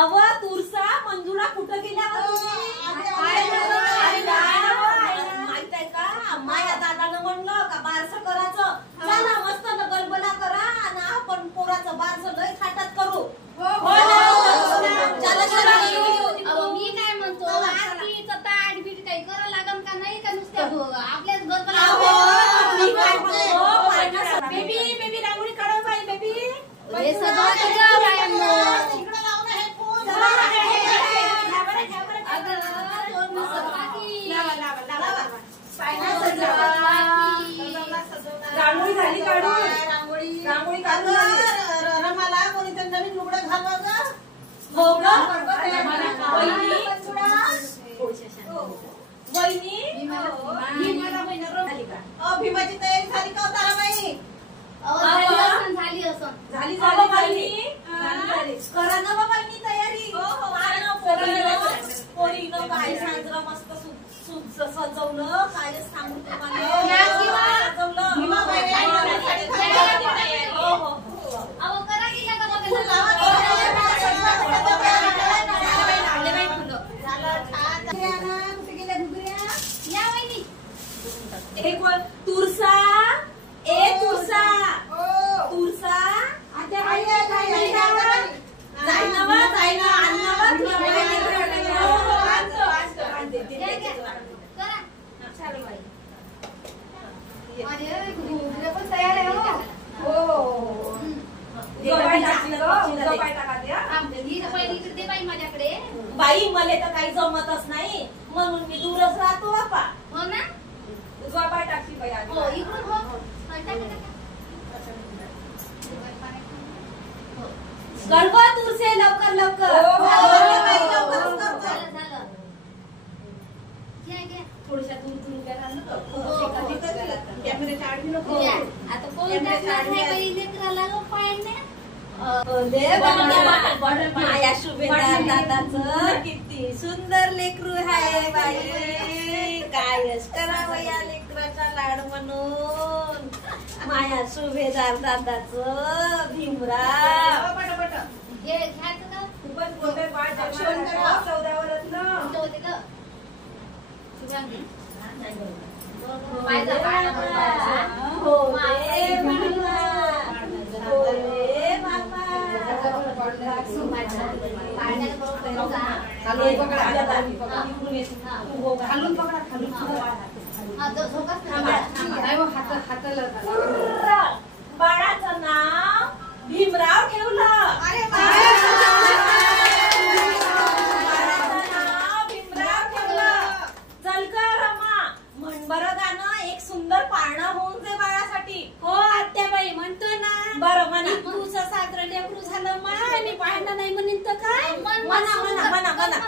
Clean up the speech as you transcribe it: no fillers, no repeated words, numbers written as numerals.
अव तुरसा मंजुळा कुठं गेल्या माहित आहे का? माझ्या दादानं म्हणलं का बारसं करायचं, चला मस्त गलबला करा आणि आपण पोराचं बारसं लय थाटात करू. मी काय म्हणतो आरतीचं ताट बीट काही करावं लागन का नाही का नुसत्या आपल्याच गलबला. बेबी बेबी रांगोळी काढव बाई बेबी. रांगोळी झाली काढून. रांगोळी काढून रमाला कोणीतरी नवीन लुगडं घालवा ग. हो ग वहिनी वहिनी भीमाची तयारी झाली का ताराबाई? झाली असं झाली वहिनी करा ना बाबा मी तयारी. पोरीनं काय साजरं मस्त सजवलं काय सांगू तुम्हाला. करा गेला का या वहिनी. हे कोण? तुरसा ए तुरसा तुरसा माझ्याकडे बाई मला तर काही जमतच नाही म्हणून मी दूरच राहतो बापा. हो ना बाबा टाकली बाई. हो इकडून हो गडबड तुरसे लवकर लवकर. थोडीशा दूर दूर उभ्या राहा. आता कोणत्या लेकराला पाहिजे माया शुभेदार दादाचं किती सुंदर लेकरू आहे बाई. कायच करावं या लेकराचा लाड म्हणून. माया शुभेदार दादाचं भीमराव. घ्यायचं का खूपच मोठे पाठ चौदावरच ना होते का बाळाचं नाव भीमराव ठेवलं. एक सुंदर पाळणा होऊन दे बाळासाठी. हो आत्याबाई म्हणतो ना. बरं म्हणा. तुझं साजरं लेकरू झालं मा मी पाळणं नाही म्हणीन तर काय म्हणा म्हणा म्हणा म्हणा.